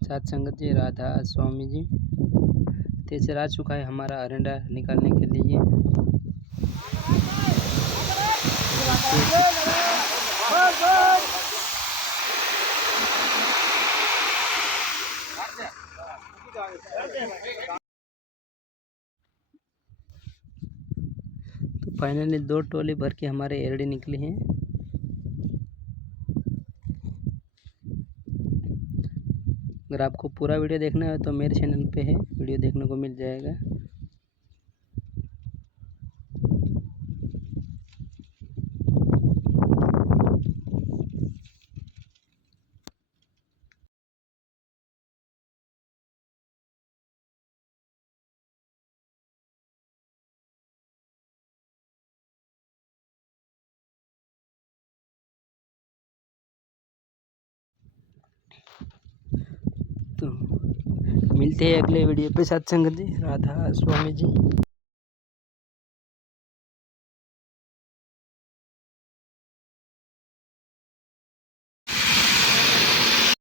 सात संगत जी, राधा स्वामी जी। तेसर आ चुका है हमारा अरंडा निकालने के लिए। तो फाइनली 2 टोली भर के हमारे एरडी निकले हैं। अगर आपको पूरा वीडियो देखना है तो मेरे चैनल पे है, वीडियो देखने को मिल जाएगा। तो मिलते हैं अगले वीडियो पे साथ संगत जी, राधा स्वामी जी।